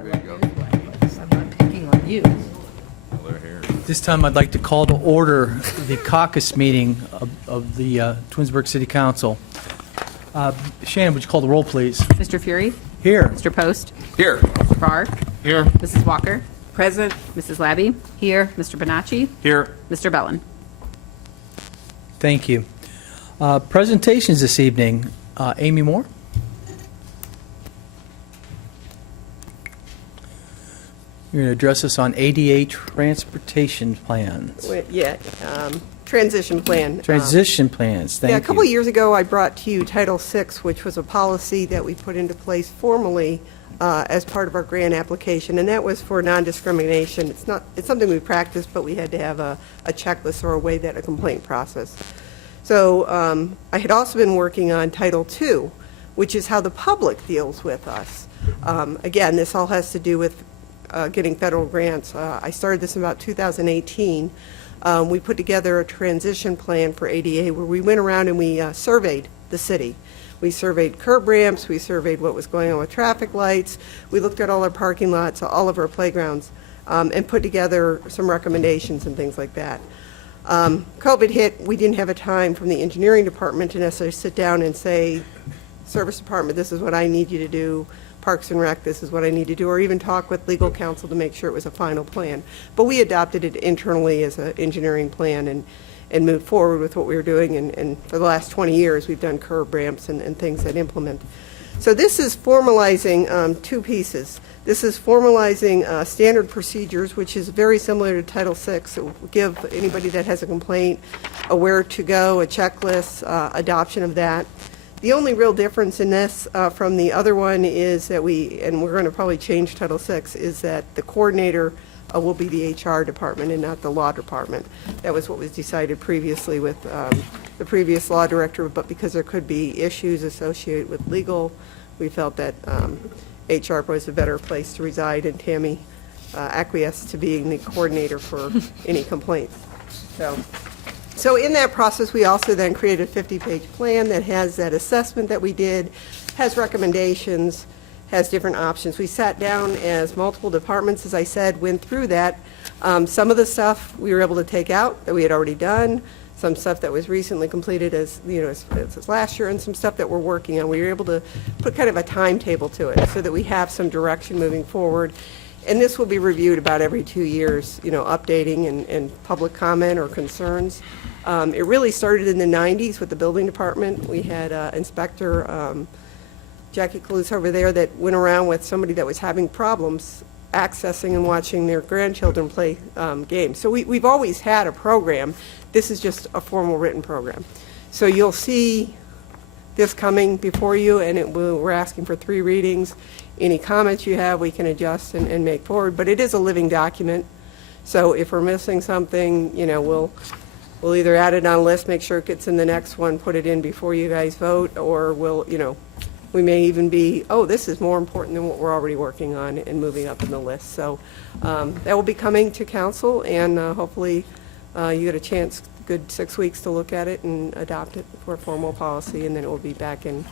I love you anyway, but I'm not picking on you. This time, I'd like to call to order the caucus meeting of the Twinsburg City Council. Shannon, would you call the roll, please? Mr. Fury? Here. Mr. Post? Here. Mr. Farr? Here. Mrs. Walker? Present. Mrs. Labby? Here. Mr. Bonacci? Here. Mr. Bellin? Thank you. Presentations this evening. Amy Moore? You're going to address us on ADA transportation plans. Yeah, transition plan. Transition plans, thank you. Yeah, a couple of years ago, I brought to you Title VI, which was a policy that we put into place formally as part of our grant application, and that was for non-discrimination. It's something we practiced, but we had to have a checklist or a way that a complaint process. So I had also been working on Title II, which is how the public deals with us. Again, this all has to do with getting federal grants. I started this in about 2018. We put together a transition plan for ADA where we went around and we surveyed the city. We surveyed curb ramps, we surveyed what was going on with traffic lights, we looked at all our parking lots, all of our playgrounds, and put together some recommendations and things like that. COVID hit, we didn't have a time from the engineering department to necessarily sit down and say, service department, this is what I need you to do. Parks and Rec, this is what I need to do, or even talk with legal counsel to make sure it was a final plan. But we adopted it internally as an engineering plan and moved forward with what we were doing. And for the last 20 years, we've done curb ramps and things that implement. So this is formalizing two pieces. This is formalizing standard procedures, which is very similar to Title VI. It will give anybody that has a complaint a where to go, a checklist, adoption of that. The only real difference in this from the other one is that and we're going to probably change Title VI, is that the coordinator will be the HR department and not the law department. That was what was decided previously with the previous law director, but because there could be issues associated with legal, we felt that HR was a better place to reside, and Tammy acquiesced to being the coordinator for any complaints. So in that process, we also then created a 50-page plan that has that assessment that we did, has recommendations, has different options. We sat down as multiple departments, as I said, went through that. Some of the stuff we were able to take out that we had already done, some stuff that was recently completed as last year, and some stuff that we're working on. We were able to put kind of a timetable to it so that we have some direction moving forward. And this will be reviewed about every 2 years, updating and public comment or concerns. It really started in the 90s with the building department. We had Inspector Jackie Calous over there that went around with somebody that was having problems accessing and watching their grandchildren play games. So we've always had a program. This is just a formal written program. So you'll see this coming before you, and we're asking for 3 readings. Any comments you have, we can adjust and make forward. But it is a living document. So if we're missing something, we'll either add it on a list, make sure it gets in the next one, put it in before you guys vote, or we may even be, this is more important than what we're already working on and moving up in the list. So that will be coming to council, and hopefully you get a chance, good 6 weeks to look at it and adopt it for a formal policy, and then it will be back in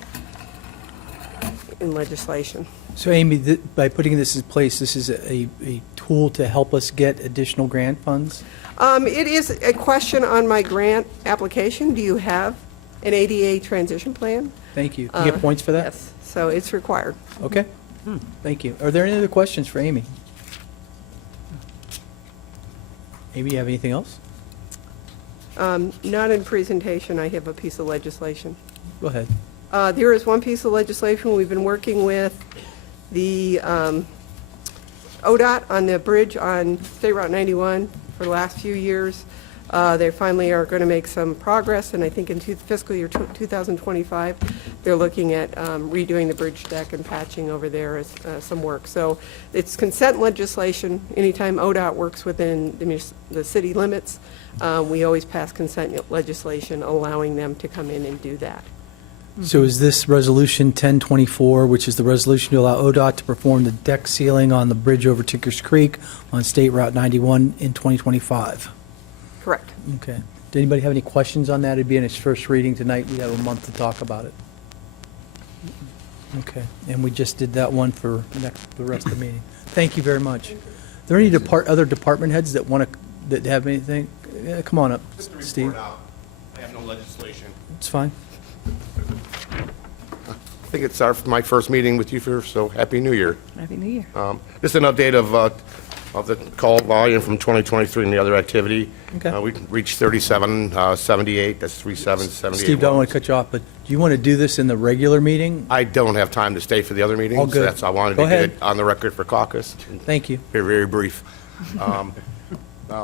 legislation. So Amy, by putting this in place, this is a tool to help us get additional grant funds? It is a question on my grant application. Do you have an ADA transition plan? Thank you. Do you get points for that? Yes, so it's required. Okay. Thank you. Are there any other questions for Amy? Amy, you have anything else? Not in presentation. I have a piece of legislation. Go ahead. There is one piece of legislation we've been working with the ODOT on the bridge on State Route 91 for the last few years. They finally are going to make some progress, and I think in fiscal year 2025, they're looking at redoing the bridge deck and patching over there as some work. So it's consent legislation. Anytime ODOT works within the city limits, we always pass consent legislation allowing them to come in and do that. So is this Resolution 1024, which is the resolution to allow ODOT to perform the deck sealing on the bridge over Tinkers Creek on State Route 91 in 2025? Correct. Okay. Did anybody have any questions on that? It'd be in its first reading tonight. We have a month to talk about it. Okay, and we just did that one for the rest of the meeting. Thank you very much. Are there any other department heads that want to, that have anything? Yeah, come on up, Just to Steve. report out, I have no legislation. It's fine. I think it's my first meeting with you, so Happy New Year. Happy New Year. Just an update of the call volume from 2023 and the other activity. Okay. We reached 3778, that's 3778. Steve, don't want to cut you off, but do you want to do this in the regular meeting? I don't have time to stay for the other meetings. All good. That's, I wanted Go to get ahead. it on the record for Caucus. Thank you. Very, very brief.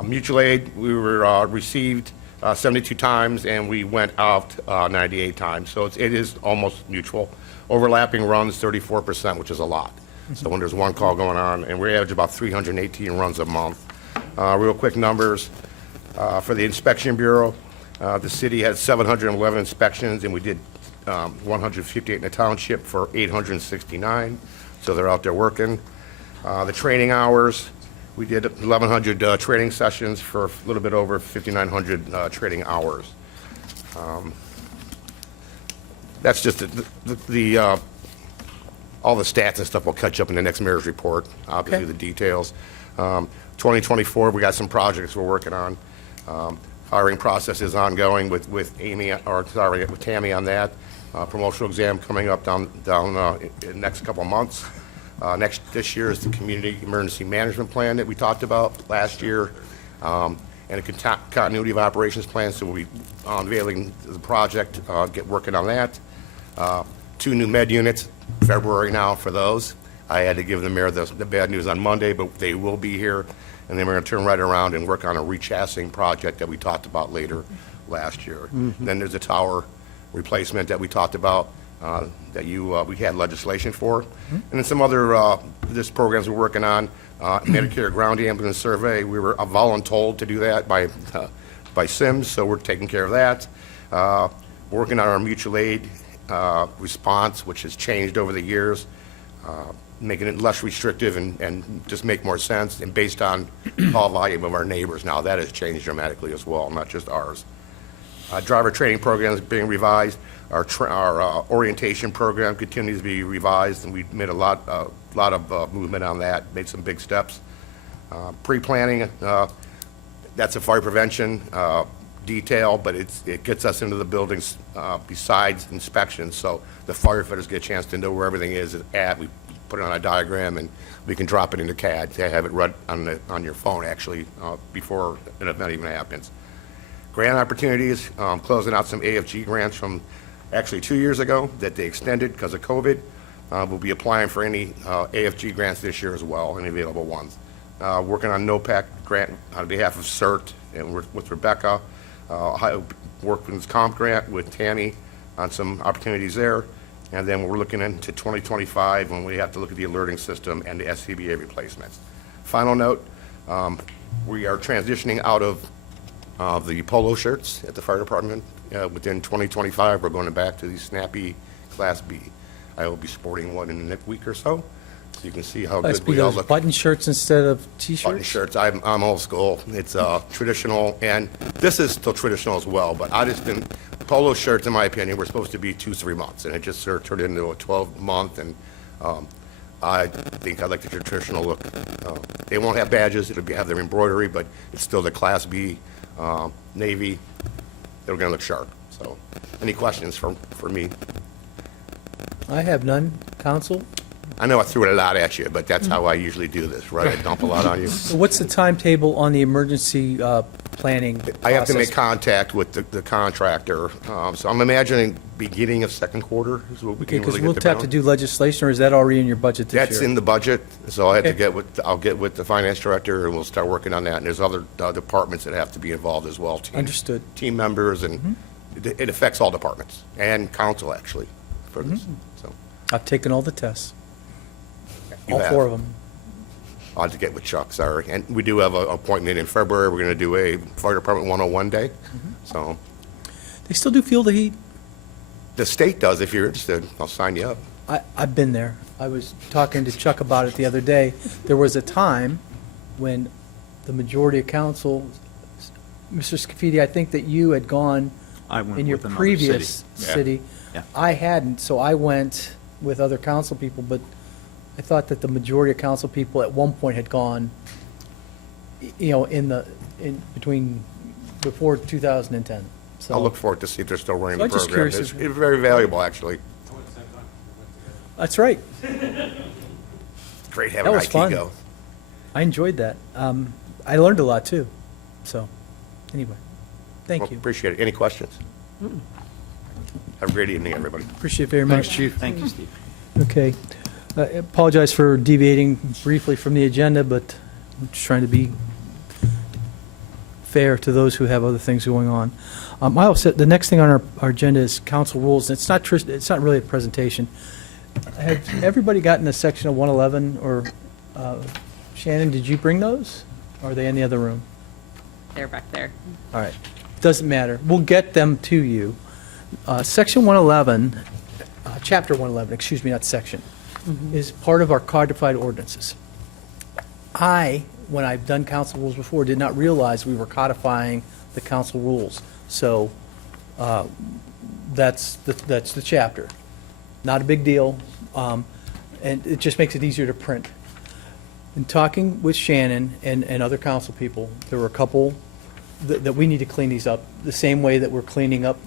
Mutual aid, we were received 72 times, and we went out 98 times. So it is almost mutual. Overlapping runs 34%, which is a lot. So when there's one call going on, and we average about 318 runs a month. Real quick numbers, for the Inspection Bureau, the city had 711 inspections, and we did 158 in the township for 869. So they're out there working. The training hours, we did 1,100 training sessions for a little bit over 5,900 training hours. That's just all the stats and stuff will catch up in the next mayor's report, obviously Okay. the details. 2024, we got some projects we're working on. Hiring process is ongoing with Amy, or sorry, with Tammy on that. Promotional exam coming up down in the next couple of months. This year is the Community Emergency Management Plan that we talked about last year, and a continuity of operations plan, so we'll be unveiling the project, get working on that. 2 new med units, February now for those. I had to give the mayor the bad news on Monday, but they will be here, and then we're going to turn right around and work on a rechassing project that we talked about later last year. Then there's a tower replacement that we talked about, that we had legislation for. And then some other this programs we're working on, Medicare ground ambulance survey. We were voluntold to do that by Sims, so we're taking care of that. Working on our mutual aid response, which has changed over the years, making it less restrictive and just make more sense, and based on call volume of our neighbors now. That has changed dramatically as well, not just ours. Driver training program is being revised. Our orientation program continues to be revised, and we've made a lot of movement on that, made some big steps. Pre-planning, that's a fire prevention detail, but it gets us into the buildings besides inspections, so the firefighters get a chance to know where everything is at. We put it on a diagram, and we can drop it into CAD to have it run on your phone, actually, before an event even happens. Grant opportunities, closing out some AFG grants from actually 2 years ago that they extended because of COVID. We'll be applying for any AFG grants this year as well, any available ones. Working on NOPAC grant on behalf of CERT and with Rebecca. Workman's Comp grant with Tammy on some opportunities there. And then we're looking into 2025 when we have to look at the alerting system and the SCBA replacements. Final note, we are transitioning out of the polo shirts at the fire department. Within 2025, we're going back to the snappy Class B. I will be sporting one in the next week or so you can see how good we all Those look. button shirts instead of T-shirts? Button shirts, I'm old school. It's traditional, and this is still traditional as well, but I just didn't, polo shirts, in my opinion, were supposed to be 2-3 months, and it just sort of turned into a 12-month, and I think I like the traditional look. They won't have badges, have their embroidery, but it's still the Class B, Navy. They're going to look sharp. So, any questions for me? I have none. Counsel? I know I threw it a lot at you, but that's how I usually do this, right? I dump a lot on you. So what's the timetable on the emergency planning I have to make process? contact with the contractor, so I'm imagining beginning of second quarter is what we Okay, can because really we'll get the have to balance. do legislation, or is that already in your budget this year? That's in the budget, so I have to Okay. I'll get with the finance director, and we'll start working on that, and there's other departments that have to be involved as well. Understood. Team members, and it affects all departments, and council, actually, for this, so. I've taken all the tests, you all have. 4 of them. I'll have to get with Chuck, sorry. And we do have an appointment in February, we're gonna do a fire department 101 day, so. They still do Field of Heat? The state does, if you're interested, I'll sign you up. I've been there. I was talking to Chuck about it the other day. There was a time when the majority of council, Mr. Scafidi, I think that you had gone I went in your with another previous city. Yeah. city. Yeah. I hadn't, so I went with other council people, but I thought that the majority of council people at one point had gone, before 2010. So I'll look forward to see if they're still running So the I'm just program. curious It's if- very valuable, actually. That's right. Great having That was IT fun. go. I enjoyed that. I learned a lot, too. So, anyway, thank Well, you. appreciate it. Any questions? Have a great evening, everybody. Appreciate it very much. Chief. Thank you, Steve. Okay. I apologize for deviating briefly from the agenda, but I'm just trying to be fair to those who have other things going on. I also, the next thing on our agenda is council rules. It's not really a presentation. Has everybody gotten a section of 111, or Shannon, did you bring those? Or are they in the other room? They're back there. All right. Doesn't matter. We'll get them to you. Section 111, Chapter 111, excuse me, not section, is part of our codified ordinances. When I've done council rules before, did not realize we were codifying the council rules. So that's the chapter. Not a big deal, and it just makes it easier to print. In talking with Shannon and other council people, there were a couple that we need to clean these up the same way that we're cleaning up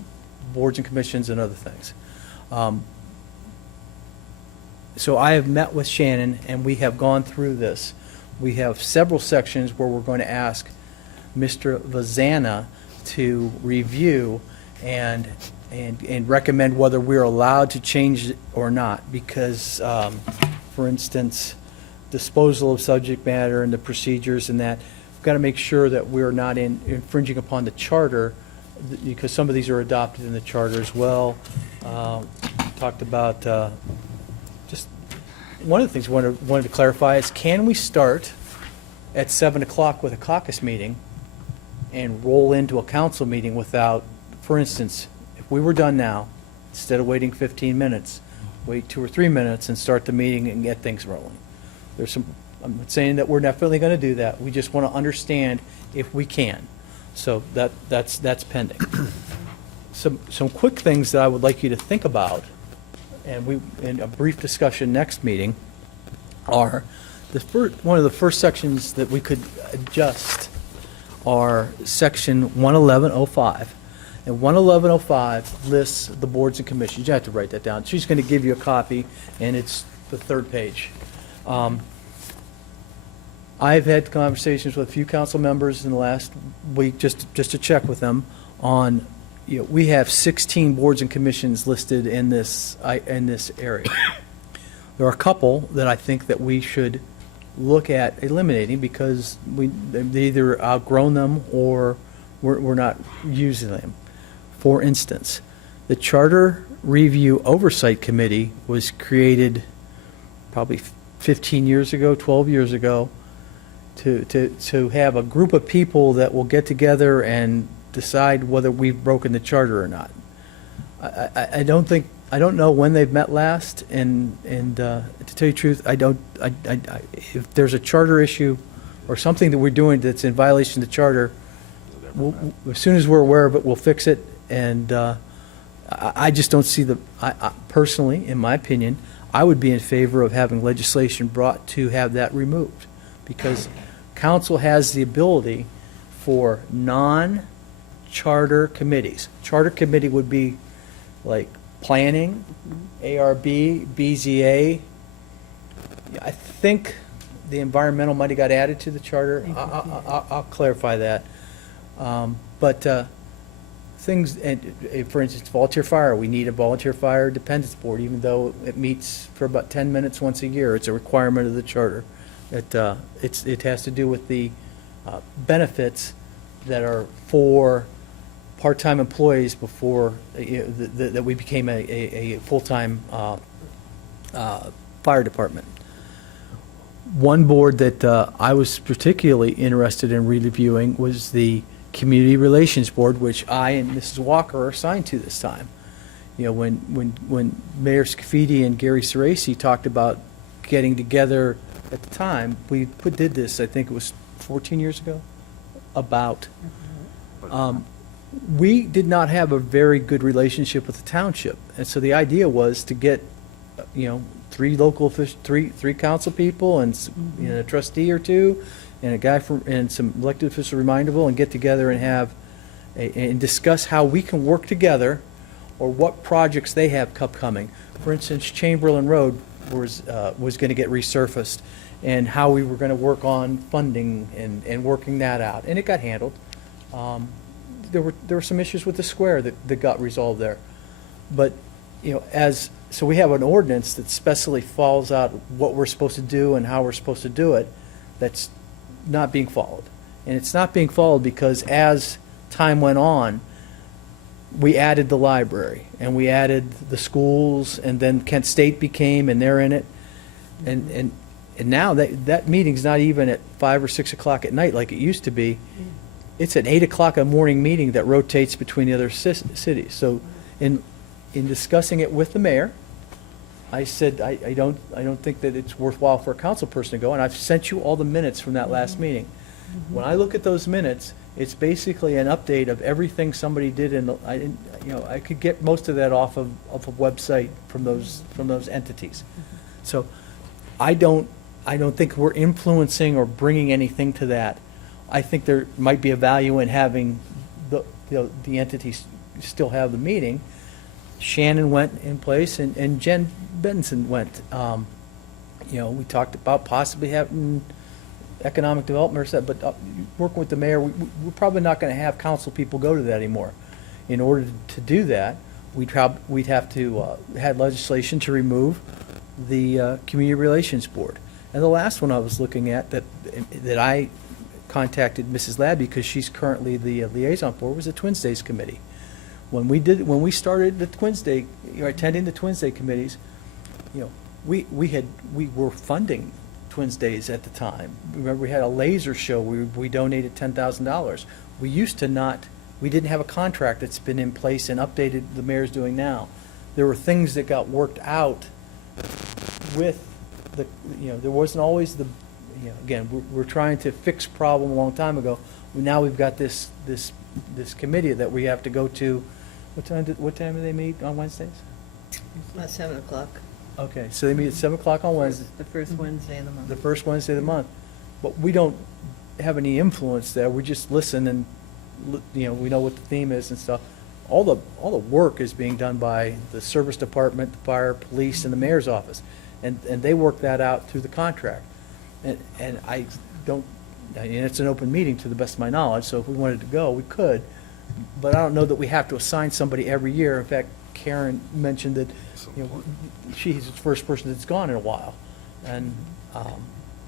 boards and commissions and other things. So I have met with Shannon, and we have gone through this. We have several sections where we're going to ask Mr. Vazana to review and recommend whether we're allowed to change it or not, because, for instance, disposal of subject matter and the procedures and that, we've got to make sure that we're not infringing upon the charter, because some of these are adopted in the charter as well. Talked about, just, one of the things we wanted to clarify is, can we start at 7 o'clock with a caucus meeting and roll into a council meeting without, for instance, if we were done now, instead of waiting 15 minutes, wait 2 or 3 minutes and start the meeting and get things rolling. I'm not saying that we're definitely going to do that. We just want to understand if we can. So that's pending. Some quick things that I would like you to think about, and in a brief discussion next meeting, are one of the first sections that we could adjust are section 111.05. And 111.05 lists the boards and commissions. You have to write that down. She's going to give you a copy, and it's the third page. I've had conversations with a few council members in the last week, just to check with them on, we have 16 boards and commissions listed in this area. There are a couple that I think that we should look at eliminating because they either outgrown them or we're not using them. For instance, the Charter Review Oversight Committee was created probably 15 years ago, 12 years ago, to have a group of people that will get together and decide whether we've broken the charter or not. I don't know when they've met last, and to tell you the truth, if there's a charter issue or something that we're doing that's in violation of the charter, as soon as we're aware of it, we'll fix it. And I just don't see personally, in my opinion, I would be in favor of having legislation brought to have that removed, because council has the ability for non-charter committees. Charter committee would be like planning, ARB, BZA. I think the environmental might have got added to the charter. I'll clarify that. But things, for instance, volunteer fire, we need a volunteer fire dependence board, even though it meets for about 10 minutes once a year. It's a requirement of the charter. It has to do with the benefits that are for part-time employees before that we became a full-time fire department. One board that I was particularly interested in reviewing was the Community Relations Board, which I and Mrs. Walker are assigned to this time. When Mayor Scafidi and Gary Ceresi talked about getting together at the time, we did this, I think it was 14 years ago, we did not have a very good relationship with the township. And so the idea was to get three local officials, three council people and a trustee or two, and a guy from, and some elected official remindable, and get together and have, and discuss how we can work together, or what projects they have upcoming. For instance, Chamberlain Road was going to get resurfaced, and how we were going to work on funding and working that out, and it got handled. There were some issues with the square that got resolved there. But, so we have an ordinance that specifically falls out what we're supposed to do and how we're supposed to do it, that's not being followed. And it's not being followed because as time went on, we added the library, and we added the schools, and then Kent State became, and they're in it. And now that meeting's not even at 5 or 6 o'clock at night like it used to be. It's an 8 o'clock a morning meeting that rotates between the other cities. So in discussing it with the mayor, I said, I don't think that it's worthwhile for a council person to go, and I've sent you all the minutes from that last meeting. When I look at those minutes, it's basically an update of everything somebody did I could get most of that off of a website from those entities. So I don't think we're influencing or bringing anything to that. I think there might be a value in having the entities still have the meeting. Shannon went in place, and Jen Benson went. We talked about possibly having economic development or something, but working with the mayor, we're probably not going to have council people go to that anymore. In order to do that, we'd have to have legislation to remove the Community Relations Board. And the last one I was looking at that I contacted Mrs. Labby, because she's currently the liaison for, was the Twins Days Committee. When we started the Twins Day, attending the Twins Day committees, we were funding Twins Days at the time. Remember, we had a laser show. We donated $10,000. We didn't have a contract that's been in place and updated the mayor's doing now. There were things that got worked out with there wasn't always again, we're trying to fix a problem a long time ago. Now we've got this committee that we have to go to. What time do they meet on Wednesdays? About 7 o'clock. Okay, so they meet at 7 o'clock on Wednesday. The first Wednesday of the month. The first Wednesday of the month. But we don't have any influence there. We just listen and, we know what the theme is and stuff. All the work is being done by the service department, the fire, police, and the mayor's office. And they work that out through the contract. And I don't, it's an open meeting to the best of my knowledge, so if we wanted to go, we could. But I don't know that we have to assign somebody every year. In fact, Karen mentioned that, she's the first person that's gone in a while. And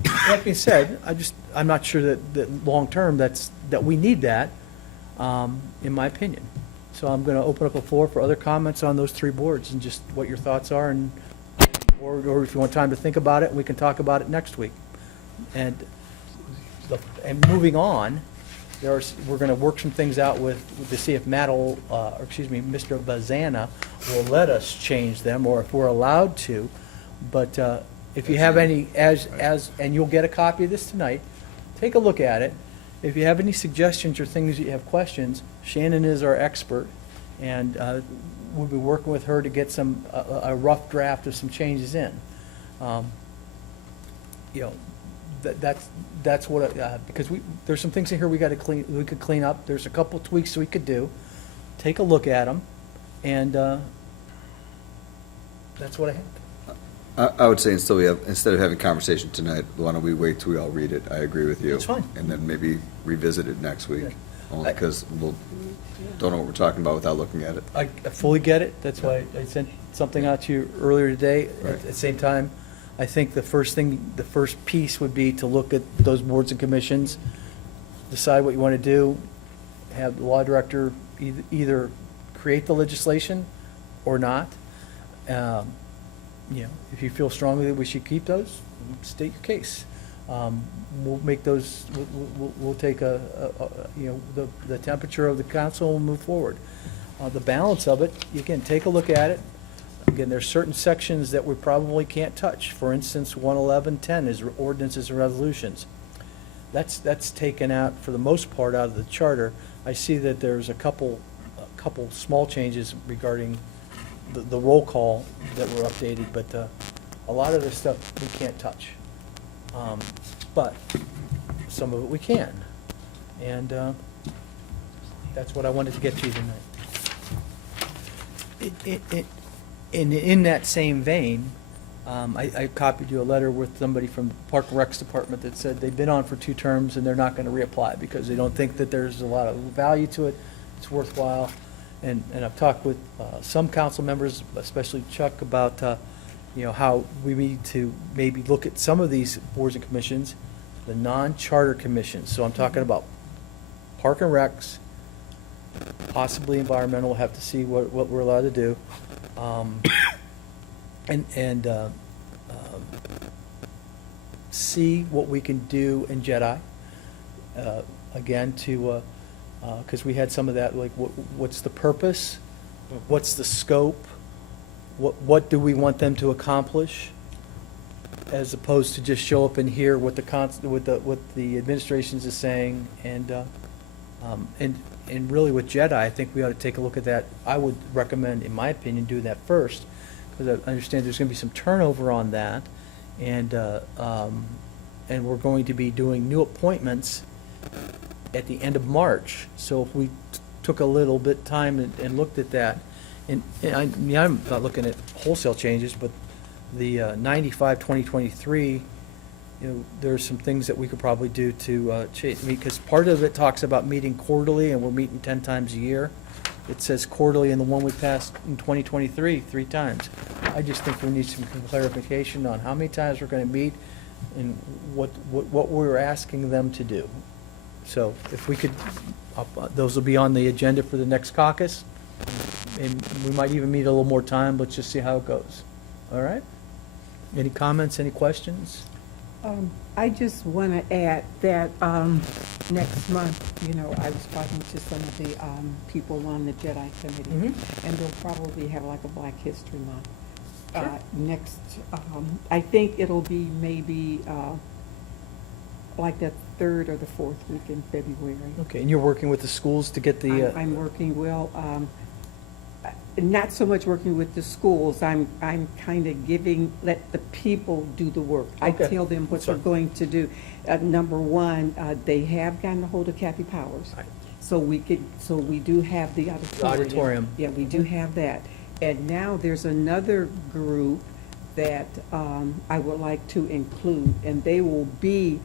that being said, I'm not sure that long-term that we need that, in my opinion. So I'm going to open up the floor for other comments on those three boards and just what your thoughts are, and or if you want time to think about it, we can talk about it next week. And moving on, we're going to work some things out to see if Mr. Bazana will let us change them, or if we're allowed to. But if you have any, and you'll get a copy of this tonight, take a look at it. If you have any suggestions or things that you have questions, Shannon is our expert, and we'll be working with her to get a rough draft of some changes in. That's what because there's some things in here we could clean up. There's a couple tweaks we could do. Take a look at them, and that's what I have. I would say instead of having conversation tonight, why don't we wait till we all read it? I agree with you. That's fine. And then maybe revisit it next week, Yeah. only because don't know what we're talking about without looking at it. I fully get it. That's why I sent something out to you earlier today. Right. At the same time, I think the first piece would be to look at those boards and commissions, decide what you want to do, have the law director either create the legislation or not. If you feel strongly that we should keep those, state your case. We'll make those. We'll take the temperature of the council and move forward. The balance of it, again, take a look at it. Again, there's certain sections that we probably can't touch. For instance, 11110 is ordinances and resolutions. That's taken out for the most part out of the charter. I see that there's a couple small changes regarding the roll call that were updated, but a lot of the stuff we can't touch. But some of it we can. And that's what I wanted to get to tonight. In that same vein, I copied you a letter with somebody from the Park and Recs Department that said they've been on for 2 terms and they're not going to reapply because they don't think that there's a lot of value to it, it's worthwhile. And I've talked with some council members, especially Chuck, about how we need to maybe look at some of these boards and commissions, the non-charter commissions. So I'm talking about Park and Recs, possibly environmental. We'll have to see what we're allowed to do. See what we can do in Jedi, again, to, because we had some of that, like, what's the purpose? What's the scope? What do we want them to accomplish? As opposed to just show up and hear what the administrations is saying, and really with Jedi, I think we ought to take a look at that. I would recommend, in my opinion, doing that first, because I understand there's going to be some turnover on that, and we're going to be doing new appointments at the end of March. So if we took a little bit time and looked at that, and I'm not looking at wholesale changes, but the 95-2023, there's some things that we could probably do to change, because part of it talks about meeting quarterly, and we're meeting 10 times a year. It says quarterly in the one we passed in 2023, 3 times. I just think we need some clarification on how many times we're going to meet and what we're asking them to do. So if we could, those will be on the agenda for the next caucus, and we might even need a little more time. Let's just see how it goes. All right? Any comments, any questions? I just want to add that next month, I was talking to some of the people on the Jedi Committee, and they'll probably have like a Black History Month. Next, I think it'll be maybe like the 3rd or the 4th week in February. Okay, and you're working with the schools to get the... I'm working, not so much working with the schools. I'm kind of let the people do the work. Okay. I tell them what That's they're fine. going to do. Number one, they have gotten a hold of Kathy Powers. Right. So we do have the auditorium. Auditorium. Yeah, we do have that. And now there's another group that I would like to include, and they will be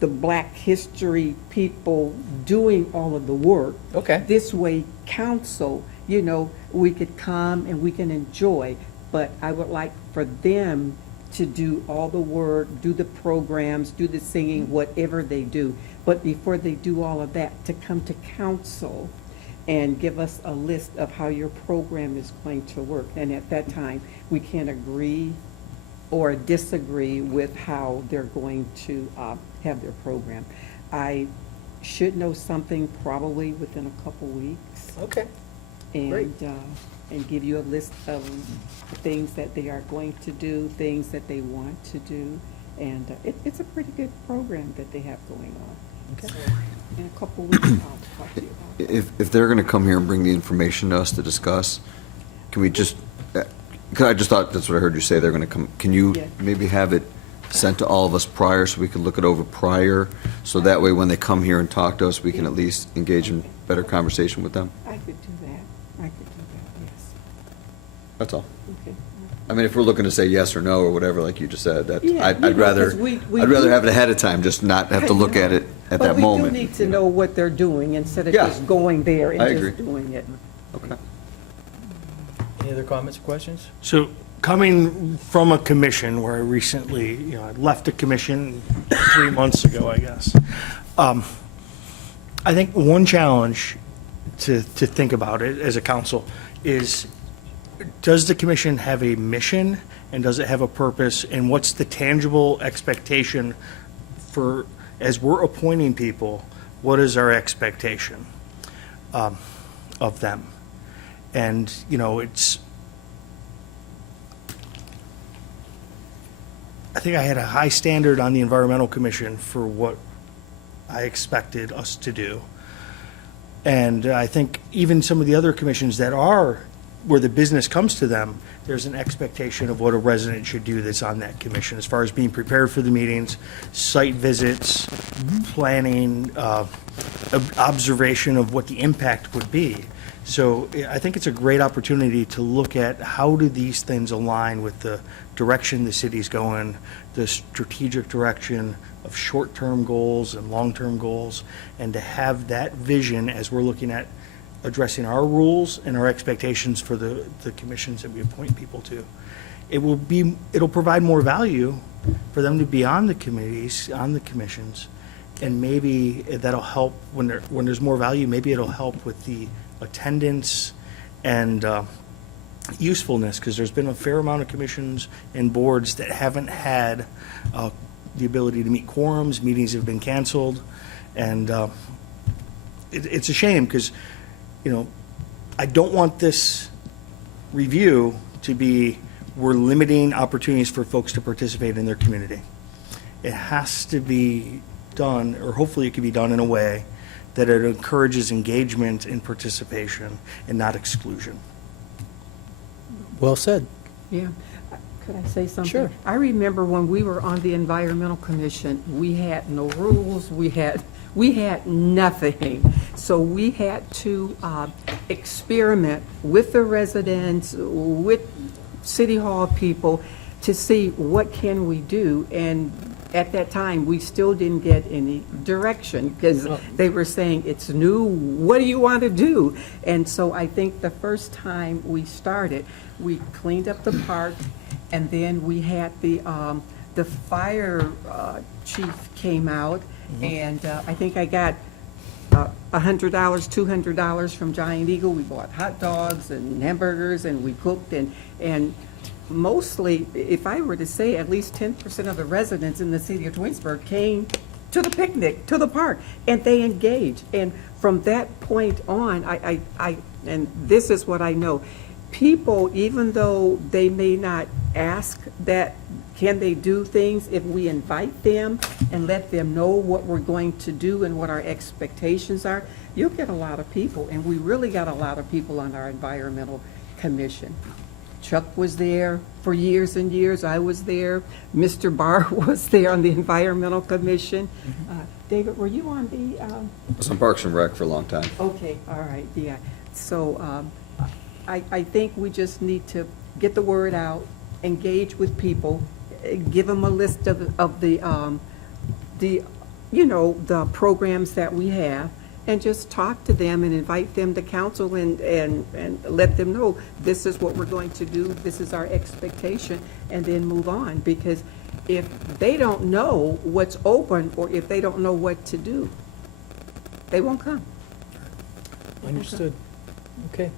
the Black history people doing all of the work. Okay. This way, council, we could come and we can enjoy, but I would like for them to do all the work, do the programs, do the singing, whatever they do. But before they do all of that, to come to council and give us a list of how your program is going to work. And at that time, we can agree or disagree with how they're going to have their program. I should know something probably within a couple weeks. Okay. Great. And give you a list of things that they are going to do, things that they want to do. And it's a pretty good program that they have going on. Okay. So in a couple weeks, I'll talk to you about it. If they're going to come here and bring the information to us to discuss, can we just, because I just thought that's what I heard you say, they're going to come, can you Yeah. maybe have it sent to all of us prior so we can look it over prior? So that way when they come here and talk to us, we can at least engage in better conversation with them? I could do that. Yes. That's all. Okay. I mean, if we're looking to say yes or no or whatever, like you just said, that, Yeah, I'd rather, 'cause we I'd rather do- have it ahead of time, just not have to look at it at that moment. But we do need to know what they're doing instead of Yeah. just going there and I just agree. doing it. Okay. Any other comments or questions? So coming from a commission where I recently, I left a commission 3 months ago, I guess. I think one challenge to think about it as a council is, does the commission have a mission and does it have a purpose? And what's the tangible expectation for, as we're appointing people, what is our expectation of them? And, I think I had a high standard on the Environmental Commission for what I expected us to do. And I think even some of the other commissions that are where the business comes to them, there's an expectation of what a resident should do that's on that commission, as far as being prepared for the meetings, site visits, planning, observation of what the impact would be. So I think it's a great opportunity to look at how do these things align with the direction the city's going, the strategic direction of short-term goals and long-term goals, and to have that vision as we're looking at addressing our rules and our expectations for the commissions that we appoint people to. It'll provide more value for them to be on the committees, on the commissions, and maybe that'll help when there's more value, maybe it'll help with the attendance and usefulness, because there's been a fair amount of commissions and boards that haven't had the ability to meet quorums, meetings have been canceled, and it's a shame, because I don't want this review to be, we're limiting opportunities for folks to participate in their community. It has to be done, or hopefully it can be done in a way that it encourages engagement and participation and not exclusion. Well said. Yeah. Could I say something? Sure. I remember when we were on the Environmental Commission, we had no rules, we had nothing. So we had to experiment with the residents, with City Hall people, to see what can we do. And at that time, we still didn't get any direction, because they were saying, it's new, what do you want to do? And so I think the first time we started, we cleaned up the park, and then we had the fire chief came out, and I think I got $100, $200 from Giant Eagle. We bought hot dogs and hamburgers, and we cooked, and mostly, if I were to say, at least 10% of the residents in the city of Twinsburg came to the picnic, to the park, and they engaged. And from that point on, and this is what I know, people, even though they may not ask that, can they do things, if we invite them and let them know what we're going to do and what our expectations are, you'll get a lot of people. And we really got a lot of people on our Environmental Commission. Chuck was there for years and years. I was there. Mr. Barr was there on the Environmental Commission. David, were you on the? I was on Parks and Rec for a long time. Okay, all right, yeah. So I think we just need to get the word out, engage with people, give them a list of the programs that we have, and just talk to them and invite them to council and let them know this is what we're going to do, this is our expectation, and then move on. Because if they don't know what's open, or if they don't know what to do, they won't come. Understood. Okay.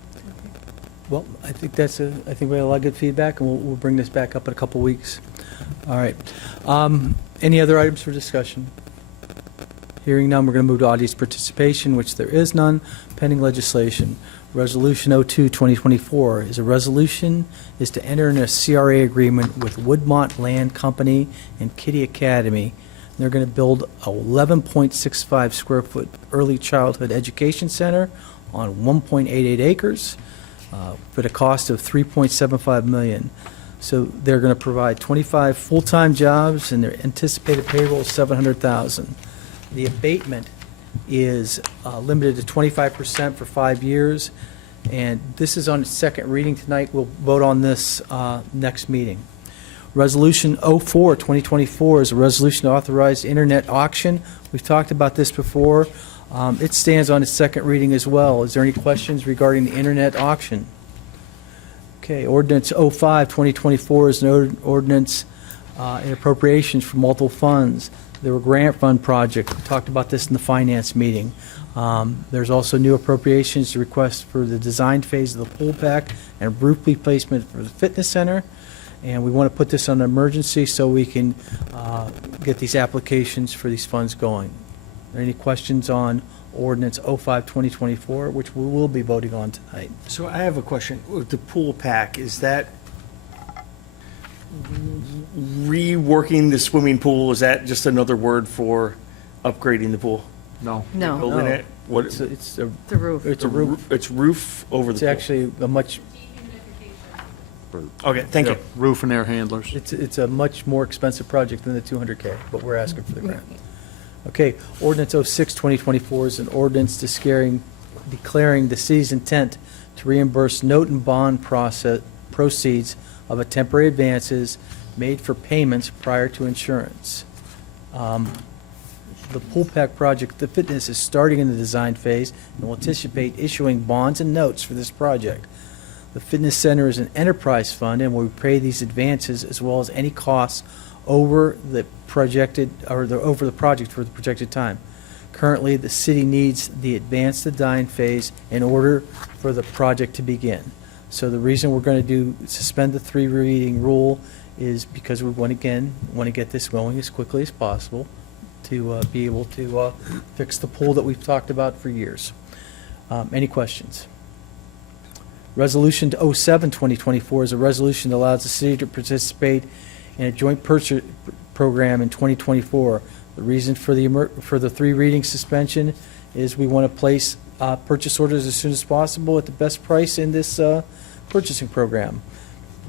Well, I think we had a lot of good feedback, and we'll bring this back up in a couple weeks. All right. Any other items for discussion? Hearing none, we're going to move to audience participation, which there is none. Pending legislation. Resolution 02-2024 is to enter in a CRA agreement with Woodmont Land Company and Kitty Academy. They're going to build a 11.65 square foot early childhood education center on 1.88 acres for a cost of $3.75 million. So they're going to provide 25 full-time jobs, and their anticipated payroll is $700,000. The abatement is limited to 25% for 5 years, and this is on its second reading tonight. We'll vote on this next meeting. Resolution 04-2024 is a resolution to authorize internet auction. We've talked about this before. It stands on its second reading as well. Is there any questions regarding the internet auction? Okay, ordinance 05-2024 is an ordinance in appropriations for multiple funds. There were grant fund projects. We talked about this in the finance meeting. There's also new appropriations to request for the design phase of the pool pack and roof replacement for the fitness center. And we want to put this on emergency so we can get these applications for these funds going. Are there any questions on ordinance 05-2024, which we will be voting on tonight? So I have a question. With the pool pack, is that reworking the swimming pool? Is that just another word for upgrading the pool? No. No, Building No. it? What? It's a the roof. It's a roof. It's roof over the It's pool. actually a much, Okay, thank you. Roof and air handlers. It's a much more expensive project than the 200K, but we're asking for the grant. Okay, ordinance 06, 2024 is an ordinance declaring the city's intent to reimburse note and bond proceeds of a temporary advances made for payments prior to insurance. The pool pack project, the fitness, is starting in the design phase and will anticipate issuing bonds and notes for this project. The fitness center is an enterprise fund and will pay these advances as well as any costs over the projected, over the project for the projected time. Currently, the city needs the advanced design phase in order for the project to begin. So the reason we're going to suspend the 3 reading rule is because we want to get this going as quickly as possible to be able to fix the pool that we've talked about for years. Any questions? Resolution 07, 2024 is a resolution that allows the city to participate in a joint purchase program in 2024. The reason for the 3 reading suspension is we want to place purchase orders as soon as possible at the best price in this purchasing program.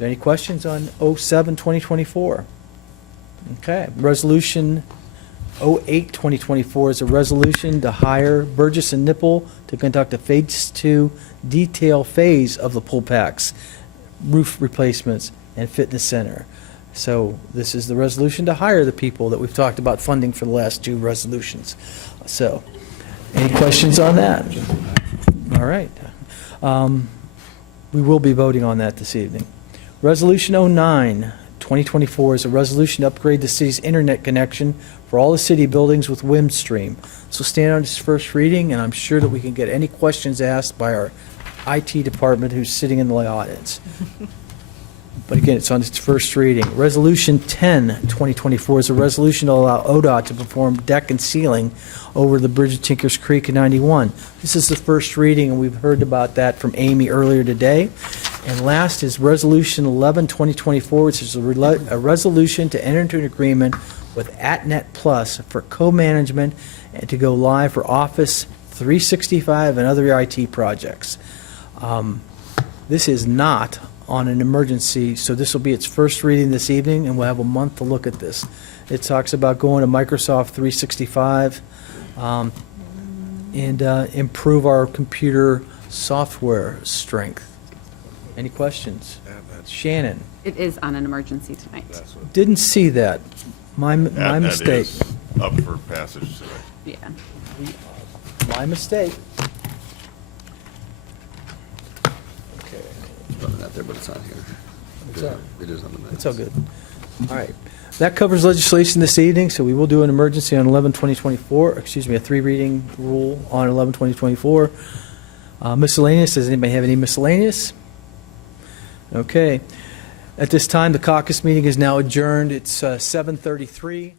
Any questions on 07, 2024? Okay. Resolution 08, 2024 is a resolution to hire Burgess and Nipple to conduct a Phase 2 detail phase of the pool packs, roof replacements, and fitness center. So this is the resolution to hire the people that we've talked about funding for the last 2 resolutions. So, any questions on that? All right. We will be voting on that this evening. Resolution 09, 2024 is a resolution to upgrade the city's internet connection for all the city buildings with Windstream. So stand on its first reading, and I'm sure that we can get any questions asked by our IT department who's sitting in the audience. But again, it's on its first reading. Resolution 10, 2024 is a resolution to allow ODOT to perform deck and ceiling over the bridge at Tinkers Creek in 91. This is the first reading, and we've heard about that from Amy earlier today. And last is Resolution 11, 2024, which is a resolution to enter into an agreement with AtNet Plus for co-management and to go live for Office 365 and other IT projects. This is not on an emergency, so this will be its first reading this evening, and we'll have a month to look at this. It talks about going to Microsoft 365 and improve our computer software strength. Any questions? Shannon? It is on an emergency tonight. Didn't see that. My That mistake. is up for passage today. Yeah. My mistake. It's not there, but it's on here. It's on. It is on the minutes. It's all good. All right. That covers legislation this evening, so we will do an emergency on 11/2024, excuse me, a 3-reading rule on 11/2024. Miscellaneous, does anybody have any miscellaneous? Okay. At this time, the caucus meeting is now adjourned. It's 7:33.